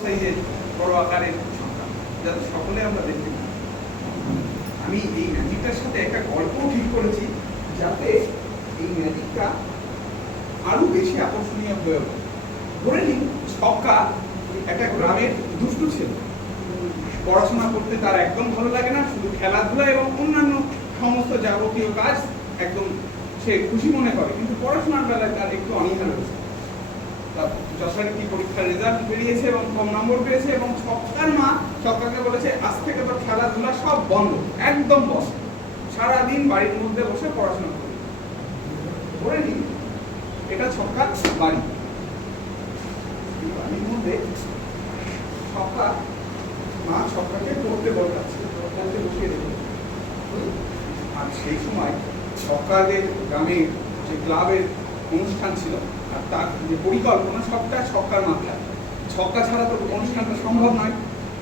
সাইজের বড় আকারের সংখ্যা যাতে সকলে আমরা দেখতে পাই। আমি এই ম্যাজিকটার সাথে একটা গল্পও ঠিক করেছি যাতে এই ম্যাজিকটা আরো বেশি আকর্ষণীয় হয়ে ওঠে। ধরে নিন ছক্কা একটা গ্রামের দুষ্টু ছেলে, পড়াশোনা করতে তার একদম ভালো লাগে না, শুধু খেলাধুলা এবং অন্যান্য সমস্ত যাবতীয় কাজ একদম সে খুশি মনে করে, কিন্তু পড়াশোনার বেলায় তার একটু অনীহা রয়েছে। যথারীতি পরীক্ষার রেজাল্ট বেরিয়েছে এবং কম নম্বর পেয়েছে এবং ছক্কার মা ছক্কাকে বলেছে আজ থেকে তো খেলাধুলা সব বন্ধ, একদম বন্ধ, সারাদিন বাড়ির মধ্যে বসে পড়াশোনা করবে। ধরে নিন এটা ছক্কার বাড়ি, বাড়ির মধ্যে ছক্কা মা ছক্কাকে পড়তে বসাচ্ছে, পড়তে বসিয়ে দেবে। আর সেই সময় ছক্কাদের গ্রামের যে ক্লাবের অনুষ্ঠান ছিল আর তার যে পরিকল্পনা সবটা ছক্কার মাথায়। ছক্কা ছাড়া তো অনুষ্ঠানটা সম্ভব নয়।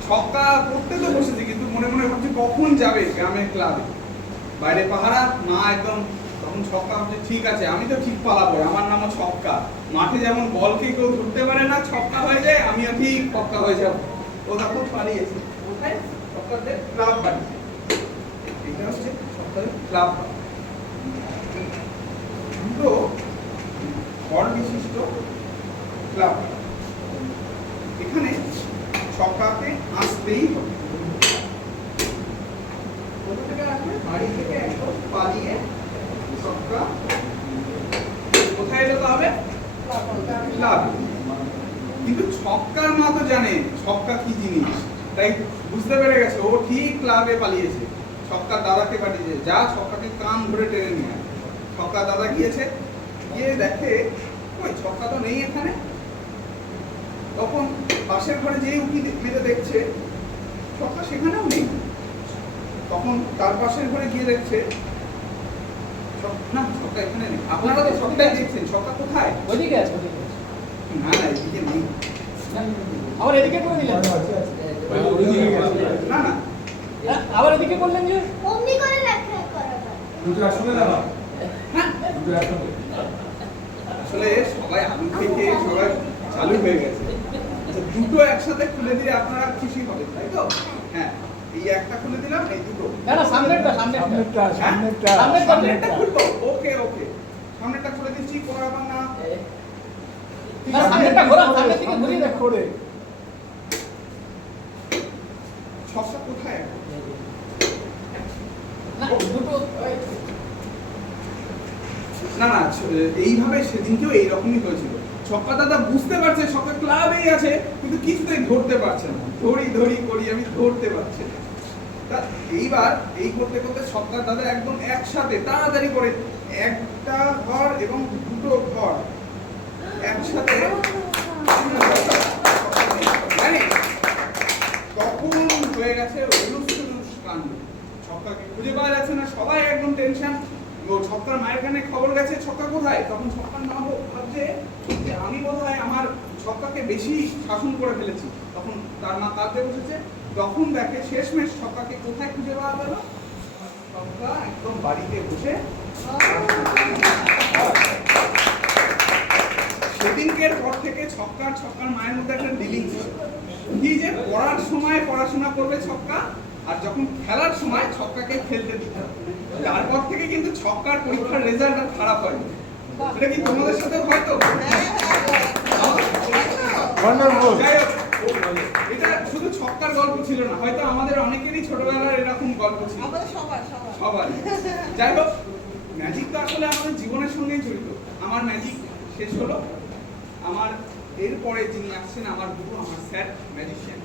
ছক্কা পড়তে তো বসেছে কিন্তু মনে মনে ভাবছে কখন যাবে গ্রামের ক্লাবে, বাইরে পাহারা, মা একদম তখন ছক্কা ভাবছে ঠিক আছে আমি তো ঠিক পালাবো, আমার নামও ছক্কা, মাঠে যেমন বলকে কেউ ধরতে পারে না, ছক্কা হয়ে যায় আমিও ঠিক ছক্কা হয়ে যাবো। ও তখন পালিয়েছে কোথায়? ছক্কাদের ক্লাব বাড়ি। এটা হচ্ছে ছক্কাদের ক্লাব বাড়ি, দুটো ঘর বিশিষ্ট ক্লাব। এখানে ছক্কাকে আসতেই হবে। কোথা থেকে আসবে? বাড়ি থেকে একদম পালিয়ে ছক্কা কোথায় যেতে হবে? ক্লাব। কিন্তু ছক্কার মা তো জানে ছক্কা কি জিনিস, তাই বুঝতে পেরে গেছে ও ঠিক ক্লাবে পালিয়েছে, ছক্কার দাদাকে পাঠিয়েছে যা ছক্কাকে কান ধরে টেনে নিয়ে আয়। ছক্কা দাদা গিয়েছে, গিয়ে দেখে ওই ছক্কা তো নেই এখানে। তখন পাশের ঘরে যেই উকি মেরে দেখছে ছক্কা সেখানেও নেই। তখন তার পাশের ঘরে গিয়ে দেখছে না ছক্কা এখানে নেই। আপনারা তো ছক্কাই দেখছেন, ছক্কা কোথায়? ওদিকে আছে, ওদিকে আছে। না না এদিকে নেই। আবার এদিকে করে দিলেন? না না আবার এদিকে করলেন যে অমনি করে লেখা করা দুটো একসঙ্গে দাও। হ্যাঁ দুটো একসঙ্গে। আসলে সবাই আলু থেকে সবাই চালু হয়ে গেছে। আচ্ছা দুটো একসাথে খুলে দিলে আপনারা খুশি হবেন তাই তো? হ্যাঁ এই একটা খুলে দিলাম, এই দুটো না না সামনেরটা সামনেরটা, সামনেরটা, সামনেরটা খুলবো। ওকে ওকে সামনেরটা খুলে দিচ্ছি, কোনো ব্যাপার না। ঠিক না আছে? সামনেরটা ঘোরা, সামনের দিকে ঘুরিয়ে দেখো। করে। ছক্কা কোথায়? না দুটো না না এইভাবে সেদিনকেও এইরকমই হয়েছিল। ছক্কা দাদা বুঝতে পারছে ছক্কা ক্লাবেই আছে কিন্তু কিছুতেই ধরতে পারছে না, ধরি ধরি করি আমি ধরতে পারছি না। তা এইবার এই করতে করতে ছক্কা দাদা একদম একসাথে তাড়াতাড়ি করে একটা ঘর এবং দুটো ঘর একসাথে জানি তখন হয়ে গেছে হুলুস্থুলুস কাণ্ড। ছক্কাকে খুঁজে পাওয়া যাচ্ছে না, সবাই একদম টেনশন। ও ছক্কার মায়ের কানে খবর গেছে ছক্কা কোথায়। তখন ছক্কার মা ভাবছে যে আমি বোধহয় আমার ছক্কাকে বেশি শাসন করে ফেলেছি। তখন তার মা কাঁদতে বসেছে, তখন দেখে শেষমেশ ছক্কাকে কোথায় খুঁজে পাওয়া গেল? ছক্কা একদম বাড়িতে বসে। সেদিনকের পর থেকে ছক্কার মায়ের মধ্যে একটা ডিলিং কি যে পড়ার সময় পড়াশোনা করবে ছক্কা, আর যখন খেলার সময় ছক্কাকে খেলতে দিতে হবে। তারপর থেকে কিন্তু ছক্কার পরীক্ষার রেজাল্ট আর খারাপ হয়নি। এটা কি তোমাদের সাথে হয়তো? যাই হোক, এটা শুধু ছক্কার গল্প ছিল না, হয়তো আমাদের অনেকেরই ছোটবেলার এরকম গল্প ছিল সবার। যাই হোক, ম্যাজিক তো আসলে আমাদের জীবনের সঙ্গেই জড়িত। আমার ম্যাজিক শেষ হলো, আমার এরপরে যিনি আসছেন আমার গুরু, আমার স্যার ম্যাজিশিয়ান